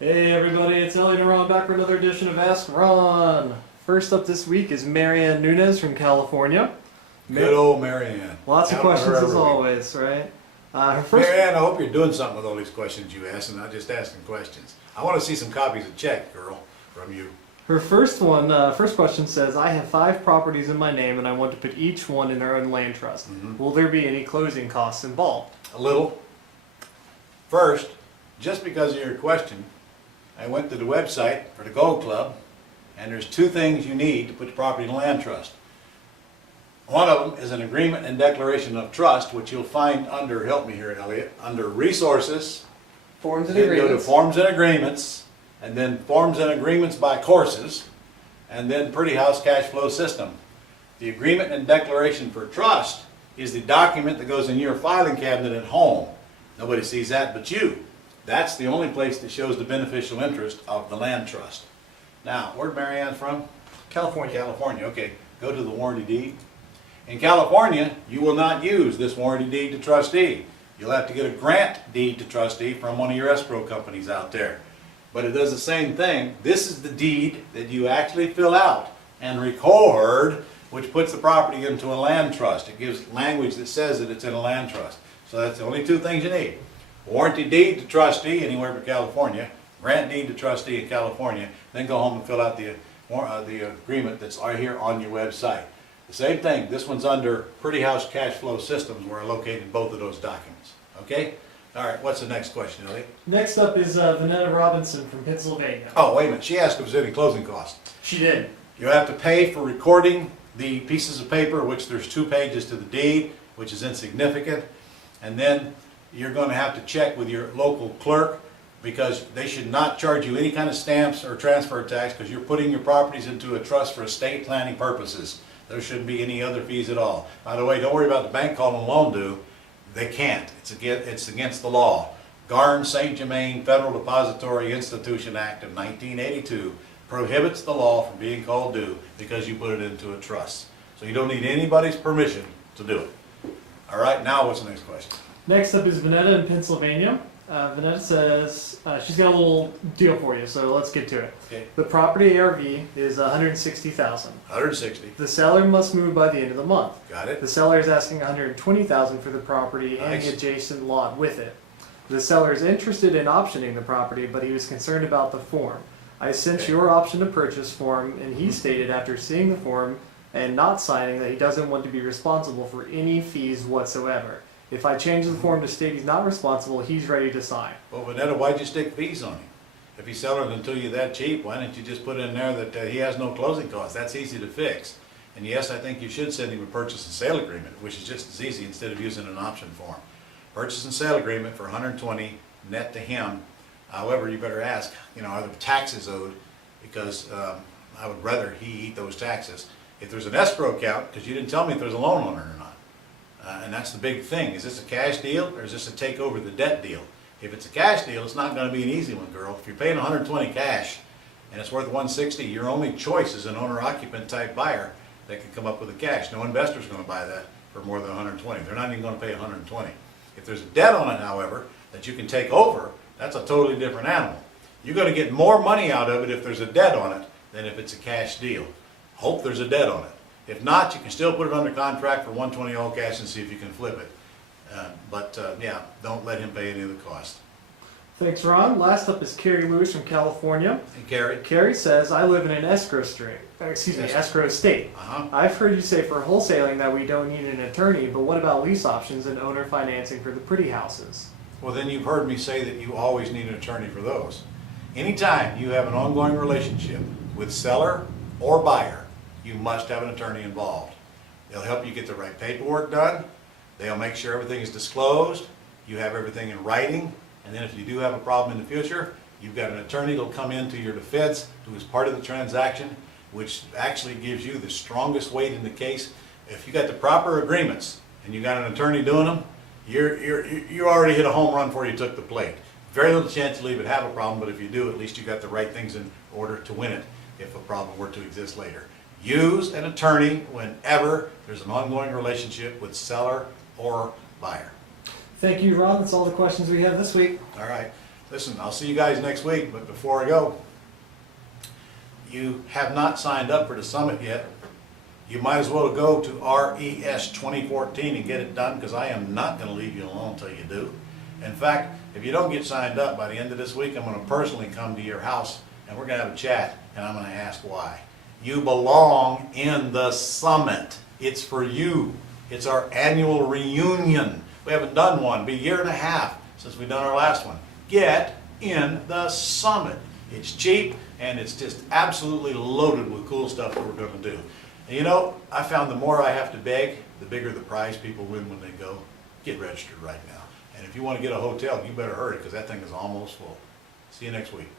Hey everybody, it's Elliot and Ron back for another edition of Ask Ron. First up this week is Marianne Nunez from California. Good old Marianne. Lots of questions as always, right? Marianne, I hope you're doing something with all these questions you ask and not just asking questions. I want to see some copies of check, girl, from you. Her first question says, I have 5 properties in my name and I want to put each one in their own land trust. Will there be any closing costs involved? A little. First, just because of your question, I went to the website for the Gold Club, and there's 2 things you need to put the property in a land trust. One of them is an agreement and declaration of trust, which you'll find under, help me here, Elliot, under resources. Forms and Then go to agreements. forms and agreements, and then forms and agreements by courses, and then Pretty House cash flow system. The agreement and declaration for trust is the document that goes in your filing cabinet at home. Nobody sees that but you. That's the only place that shows the beneficial interest of the land trust. Now, where'd Marianne from? California. California, okay. Go to the warranty deed. In California, you will not use this warranty deed to trustee. You'll have to get a grant deed to trustee from one of your escrow companies out there. But it does the same thing. This is the deed that you actually fill out and record, which puts the property into a land trust. It gives language that says that it's in a land trust. So that's the only 2 things you need. Warranty deed to trustee anywhere but California, grant deed to trustee in California, then go home and fill out the agreement that's right here on your website. The same thing, this one's under Pretty House cash flow systems where I located both of those documents. Okay? All right, what's the next question, Elliot? Next up is Vanetta Robinson from Pennsylvania. Oh, wait a minute, she asked if there's any closing costs. She did. You have to pay for recording the pieces of paper, which there's 2 pages to the deed, which is insignificant, and then you're going to have to check with your local clerk because they should not charge you any kind of stamps or transfer tax because you're putting your properties into a trust for estate planning purposes. There shouldn't be any other fees at all. By the way, don't worry about the bank calling a loan due. They can't. It's against the law. Garn-St. Germain Federal Depository Institution Act of 1982 prohibits the law from being called due because you put it into a trust. So you don't need anybody's permission to do it. All right, now what's the next question? Next up is Vanetta in Pennsylvania. Vanetta says she's got a little deal for you, so let's get to it. Okay. The property ARV is $160,000. 160. The seller must move by the end of the month. Got it. The seller is asking $120,000 for the property and Nice. the adjacent lot with it. The seller is interested in optioning the property, but he was concerned about the form. I sent Okay. your option to purchase form, and he stated after seeing the form and not signing that he doesn't want to be responsible for any fees whatsoever. If I change the form to state he's not responsible, he's ready to sign. Well, Vanetta, why'd you stick fees on him? If he's selling it until you're that cheap, why didn't you just put in there that he has no closing costs? That's easy to fix. And yes, I think you should send him a purchase and sale agreement, which is just as easy instead of using an option form. Purchase and sale agreement for $120 net to him. However, you better ask, are the taxes owed? Because I would rather he eat those taxes. If there's an escrow account, because you didn't tell me if there's a loan on it or not. And that's the big thing. Is this a cash deal or is this a take over the debt deal? If it's a cash deal, it's not going to be an easy one, girl. If you're paying $120 cash and it's worth $160, your only choice is an owner-occupant type buyer that can come up with the cash. No investor's going to buy that for more than $120. They're not even going to pay $120. If there's a debt on it, however, that you can take over, that's a totally different animal. You're going to get more money out of it if there's a debt on it than if it's a cash deal. Hope there's a debt on it. If not, you can still put it under contract for $120 all cash and see if you can flip it. Yeah, don't let him pay any of the cost. Thanks, Ron. Last up is Carrie Lewis from California. And Carrie? Carrie says, I live in an escrow state. I've heard you say for wholesaling that we don't need an attorney, but what about lease options and owner financing for the pretty houses? Well, then you've heard me say that you always need an attorney for those. Anytime you have an ongoing relationship with seller or buyer, you must have an attorney involved. They'll help you get the right paperwork done. They'll make sure everything is disclosed. You have everything in writing. And then if you do have a problem in the future, you've got an attorney that'll come into your defense who is part of the transaction, which actually gives you the strongest weight in the case. If you got the proper agreements and you got an attorney doing them, you already hit a home run before you took the plate. Very little chance you'll even have a problem, but if you do, at least you got the right things in order to win it if a problem were to exist later. Use an attorney whenever there's an ongoing relationship with seller or buyer. Thank you, Ron. That's all the questions we have this week. All right. listen, I'll see you guys next week, but before I go, you have not signed up for the summit yet. You might as well go to RES 2014 and get it done, because I am not gonna leave you alone until you do. In fact, if you don't get signed up by the end of this week, I'm gonna personally come to your house and we're gonna have a chat, and I'm gonna ask why. You belong in the summit. It's for you. It's our annual reunion. We haven't done one. It'll be a year and a half since we've done our last one. Get in the summit. It's cheap and it's just absolutely loaded with cool stuff that we're gonna do. And you know, I found the more I have to beg, the bigger the prize people win when they go. Get registered right now. And if you want to get a hotel, you better hurry, because that thing is almost full. See you next week.